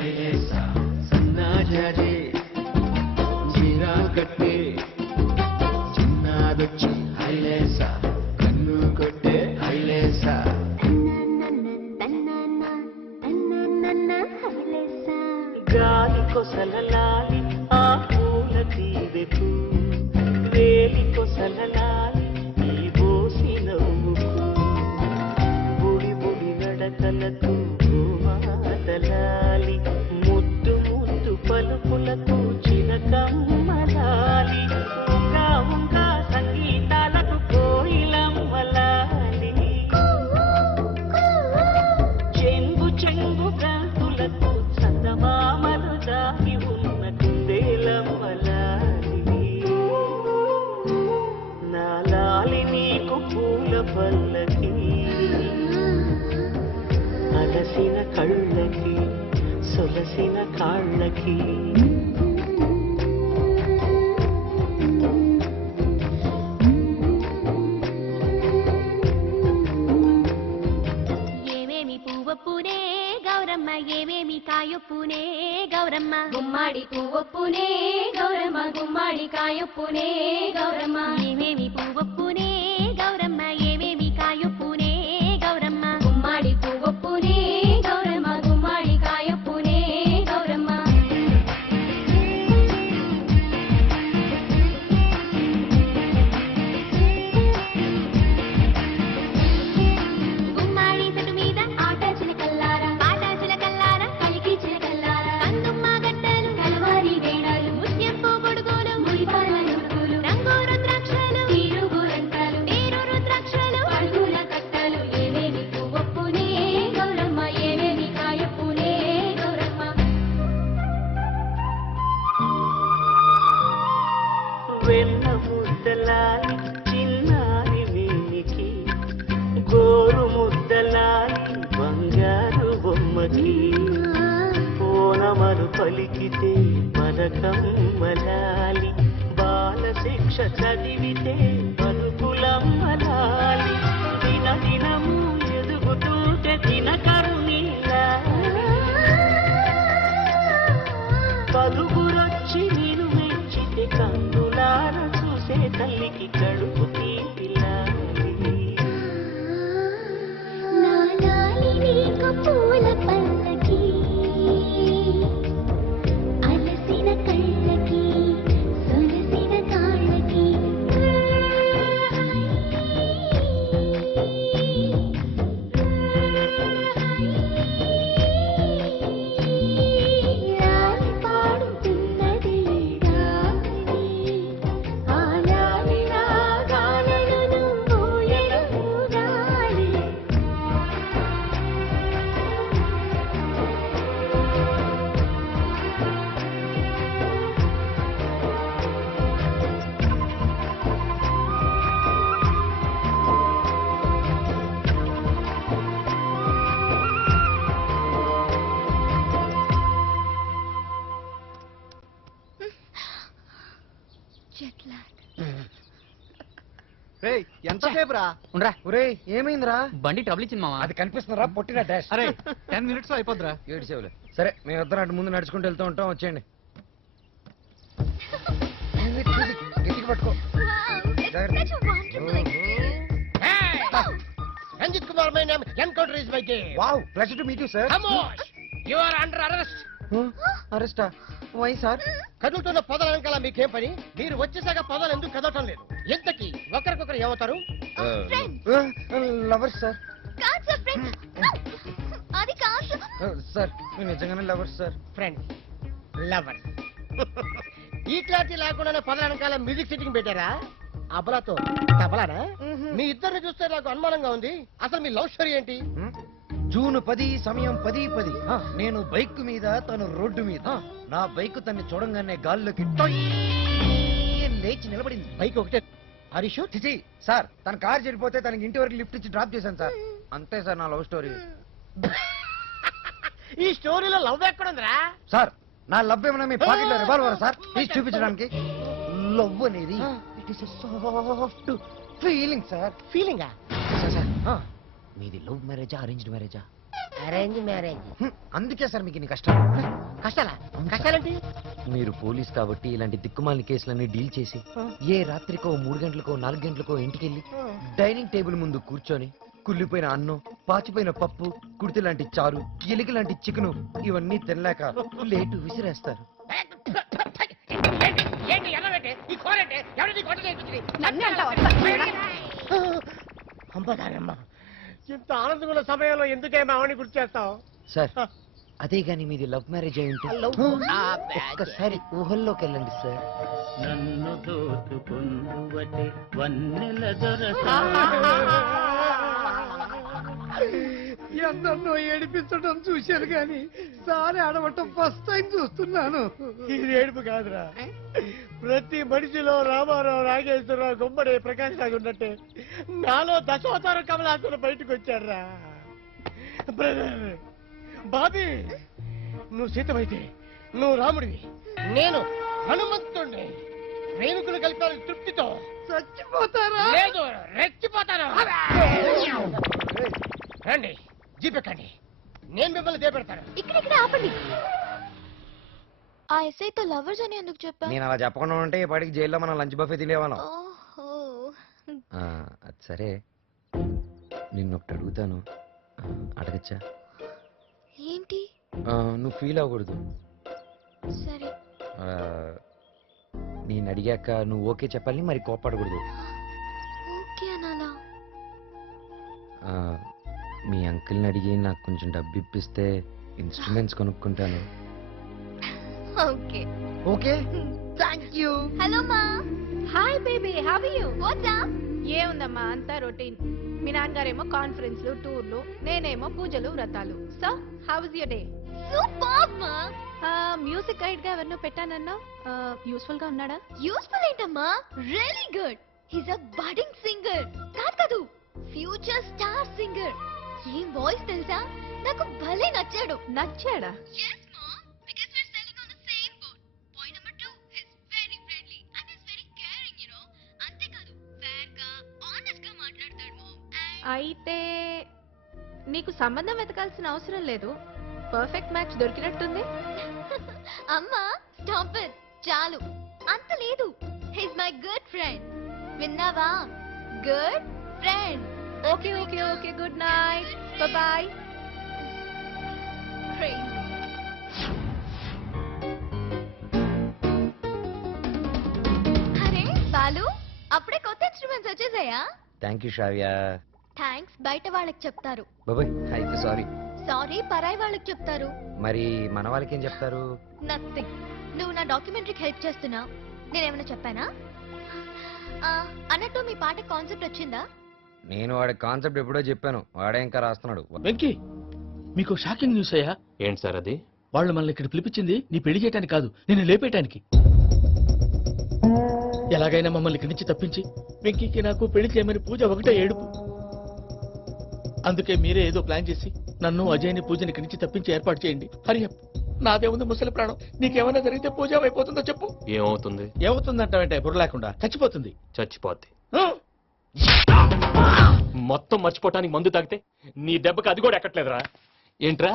హైలేసా సన్నాజాజే జీరా కట్టే చిన్నాదొచ్చి హైలేసా కన్ను కొట్టే హైలేసా గాలి కొసలలాలి ఆ పూల తీవెకు వేలి కొసలలాలి ఈ బోసి నవ్వుకు బుడి బుడి నడకలకు భూమాతలాలి ముద్దు ముద్దు పలుకులకు చిలకమ్మలాలి ఉంగా ఉంగా సంగీతాలకు కోయిలమ్మలాలి చెంగు చెంగు గంతులకు చందమామలు దాగి ఉన్న కుందేలమ్మలాలి నా లాలి నీకు పూల పల్లకి అలసిన కళ్ళకి సొలసిన కాళ్ళకి ఏమేమి పువ్వొప్పునే గౌరమ్మ ఏమేమి కాయొప్పునే గౌరమ్మ గుమ్మాడి పువ్వొప్పునే గౌరమ్మ గుమ్మాడి కాయొప్పునే గౌరమ్మ ఏమేమి పువ్వొప్పునే గౌరమ్మ ఏమేమి కాయొప్పునే గౌరమ్మ గుమ్మాడి పువ్వొప్పునే గౌరమ్మ గుమ్మాడి కాయొప్పునే గౌరమ్మ గుమ్మాడి చెట్టు మీద ఆట చిలకల్లారా పాట చిలకల్లారా కలికి చిలకల్లారా కందుమ్మ గట్టలు కలవారి వేణాలు ముత్యంపు గొడుగులు మురిపాల నుడుగులు రంగు రుద్రాక్షలు తీరు గురంటాలు తీరు రుద్రాక్షలు అడుగుల కట్టలు ఏవేవి పువ్వొప్పునే గౌరమ్మ ఏవేవి కాయొప్పునే గౌరమ్మ వెన్న ముద్దలాలి చిన్నారి వేలికి గోరు ముద్దలాలి బంగారు బొమ్మకి పూనమరు పలికితే పరకమ్మలాలి బాల శిక్ష చదివితే పలుకులమ్మలాలి దిన దినము ఎదుగుతుంటే దినకరుణీలాలి పలుగురొచ్చి నేను మెచ్చితే కన్నులార చూసే తల్లికి కడుపు తీపిలాలి నా లాలి నీకు పూల పల్లకి అలసిన కళ్ళకి సొలసిన కాళ్ళకి లాలి పాడుతున్నది రాగని ఆ లాలి రాగాలను ఊయలూగాలి ఎంతసేపు రా ఉండరా ఒరే ఏమైందిరా బండి ట్రబుల్ ఇచ్చింది మామ. అది కనిపిస్తున్నారా పొట్టిన డాష్ అరే 10 minutes లో అయిపోద్దిరా. ఏడు సేవలే సరే మేము ఇద్దరం అటు ముందు నడుచుకుంటూ వెళ్తూ ఉంటాం వచ్చేయండి గట్టికి పట్టుకో Ranjit Kumar, my name. Encounter is my game. Wow pleasure to meet you sir Khamosh! You are under arrest. అరెస్టా వై సార్ కదులుతున్న పొదల వెనకాల మీకేం పని? మీరు వచ్చేసాక పొదలు ఎందుకు కదలటం లేదు? ఎంతకి ఒకరికొకరు ఏమవుతారు? లవర్స్ సార్ కాదు సార్ ఫ్రెండ్స్ అది కాదు సార్ మీరు నిజంగానే లవర్స్ సార్ ఫ్రెండ్స్ లవర్స్. ఈ క్లారిటీ లేకుండానే పొదల వెనకాల మ్యూజిక్ సిట్టింగ్ పెట్టారా? అబలాతో తబలానా? మీ ఇద్దరిని చూస్తే నాకు అనుమానంగా ఉంది. అసలు మీ లవ్ స్టోరీ ఏంటి? జూన్ 10 సమయం 10:10 నేను బైక్ మీద తను రోడ్డు మీద నా బైక్ తన్ని చూడంగానే గాల్లోకి టొయ్ లేచి నిలబడింది. బైక్ ఒకటే హరీష్ చిచి సార్ తన కార్ చెడిపోతే తనకి ఇంటి వరకు లిఫ్ట్ ఇచ్చి డ్రాప్ చేశాను సార్. అంతే సార్ నా లవ్ స్టోరీ. ఈ స్టోరీలో లవ్ ఎక్కడుందిరా? సార్ నా లవ్ ఏమన్నా మీ పాకెట్లో రివాల్వర్ సార్ ప్లీజ్ చూపించడానికి. లవ్ అనేది it is soft feeling sir. ఫీలింగా? సార్ సార్ మీది లవ్ మ్యారేజా అరేంజ్డ్ మ్యారేజా? Arrange marriage. అందుకే సార్ మీకు ఇన్ని కష్టం. కష్టాలా? కష్టాలేంటి? మీరు పోలీస్ కాబట్టి ఇలాంటి దిక్కుమాలిన కేసులన్నీ డీల్ చేసి ఏ రాత్రికో 3 గంటలకో 4 గంటలకో ఇంటికెళ్ళి డైనింగ్ టేబుల్ ముందు కూర్చొని కుళ్ళిపోయిన అన్నం, పాచిపోయిన పప్పు, కుడితి లాంటి చారు, ఎలిక లాంటి చికెను ఇవన్నీ తినలేక లేటు విసిరేస్తారు. అమ్మదానమ్మ, ఇంత ఆనందమైన సమయంలో ఎందుకే మావని గుర్తు చేస్తావు? సార్ అదే గాని మీది లవ్ మ్యారేజ్ అయి ఉంటే ఒక్కసారి ఊహల్లోకి వెళ్ళండి సార్. నన్ను దోచుకుందువటే వన్నెల దొరసా ఎందరినో ఏడిపించడం చూశాను కానీ సారి ఆడవటం ఫస్ట్ టైం చూస్తున్నాను. ఇది ఏడుపు కాదురా, ప్రతి మనిషిలో రామారావు, నాగేశ్వరరావు, గుమ్మడి, ప్రకాష్ రాజు ఉన్నట్టే నాలో దశావతారం కమలాసులు బయటకు వచ్చారా. బ్రదర్ బాబీ, నువ్వు సీతమైతే నువ్వు రాముడివి, నేను హనుమంతుడిని. ప్రేమికులు కలిపారు తృప్తితో చచ్చిపోతారా? లేదు, రెచ్చిపోతాను. రండి, జీపెక్కండి, నేను మిమ్మల్ని దేపెడతాను. ఇక్కడిక్కడ ఆపండి. ఆ ఎస్ఐతో లవర్స్ అని ఎందుకు చెప్పా? నేను అలా చెప్పకుండా ఉంటే ఈ పాటికి జైల్లో మనం లంచ్ బఫే తినేవాళ్ళం. ఓహో. అది సరే, నిన్ను ఒకటి అడుగుతాను, అడగచ్చా? ఏంటి? నువ్వు ఫీల్ అవ్వకూడదు. సరే. నేను అడిగాక నువ్వు ఓకే చెప్పాలి, మరి కోప్పడకూడదు. ఓకే అనాలా? మీ అంకుల్ని అడిగి నాకు కొంచెం డబ్బు ఇప్పిస్తే ఇన్స్ట్రుమెంట్స్ కొనుక్కుంటాను. Okay. Okay, thank you. Hello మా. Hi baby, how are you? What's up? ఏముందమ్మా, అంతా రొటీన్. మీ నాన్నగారేమో కాన్ఫరెన్స్లు, టూర్లు, నేనేమో పూజలు, వ్రతాలు. So how was your day? Super మా. మ్యూజిక్ గైడ్ గా ఎవరినో పెట్టానన్నా, యూస్ఫుల్ గా ఉన్నాడా? యూస్ఫుల్ ఏంటమ్మా? Really good. He's a budding singer. కాదు, ఫ్యూచర్ స్టార్ సింగర్. ఏం వాయిస్ తెలుసా? నాకు భలే నచ్చాడు. నచ్చాడా? Yes, Mom. Because we're selling on the same boat. Point number 2, he's very friendly and he's very caring, you know. అంతేకాదు, fair గా, honest గా మాట్లాడతాడు, Mom. And అయితే నీకు సంబంధం వెతకాల్సిన అవసరం లేదు. పర్ఫెక్ట్ మ్యాచ్ దొరికినట్టుంది. అమ్మా, స్టాప్ ఇట్. చాలు, అంత లేదు. He's my good friend. విన్నావా? Good friend. Okay okay okay, good night, bye. Crazy. అరే బాలు, అప్పుడే కొత్త ఇన్స్ట్రుమెంట్స్ వచ్చేసాయా? Thank you Shravya. థ్యాంక్స్ బయట వాళ్ళకి చెప్తారు. బాబాయ్ అయితే సారీ. సారీ పరాయి వాళ్ళకి చెప్తారు. మరి మన వాళ్ళకి ఏం చెప్తారు? నథింగ్. నువ్వు నా డాక్యుమెంటరీకి హెల్ప్ చేస్తున్నావు. నేనేమైనా చెప్పానా? అన్నట్టు మీ పాట కాన్సెప్ట్ వచ్చిందా? నేను వాడి కాన్సెప్ట్ ఎప్పుడో చెప్పాను, వాడే ఇంకా రాస్తున్నాడు. వెంకీ, మీకు షాకింగ్ న్యూస్ అయ్యా. ఏంటి సార్ అది? వాళ్ళు మనల్ని ఇక్కడ పిలిపించింది నీ పెళ్లి చేయడానికి కాదు, నేను లేపేయటానికి. ఎలాగైనా మమ్మల్ని ఇక్కడి నుంచి తప్పించి వెంకీకి నాకు పెళ్లి చేయమని పూజ ఒకటే ఏడుపు. అందుకే మీరే ఏదో ప్లాన్ చేసి నన్ను అజయ్ని పూజని ఇక్కడి నుంచి తప్పించి ఏర్పాటు చేయండి. హరి అప్. నాదేముంది ముసలి ప్రాణం, నీకేమైనా జరిగితే పూజ అయిపోతుందో చెప్పు. ఏమవుతుంది? ఏమవుతుందంటావంటే బుర్ర లేకుండా చచ్చిపోతుంది. చచ్చిపోద్ది. ఆ? మొత్తం మర్చిపోవటానికి మందు తాగితే నీ దెబ్బకి అది కూడా ఎక్కట్లేదురా. ఏంట్రా,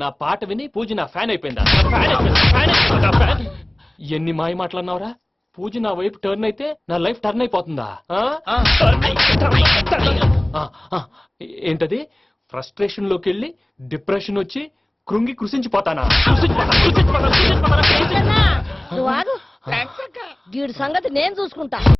నా పాట విని పూజ నా ఫ్యాన్ అయిపోయిందా? ఎన్ని మాయ మాటలన్నావురా? పూజ నా వైపు టర్న్ అయితే నా లైఫ్ టర్న్ అయిపోతుందా? ఏంటది? ఫ్రస్ట్రేషన్ లోకి వెళ్ళి డిప్రెషన్ వచ్చి కృంగి కృషించిపోతానా? గీడి సంగతి నేను చూసుకుంటా.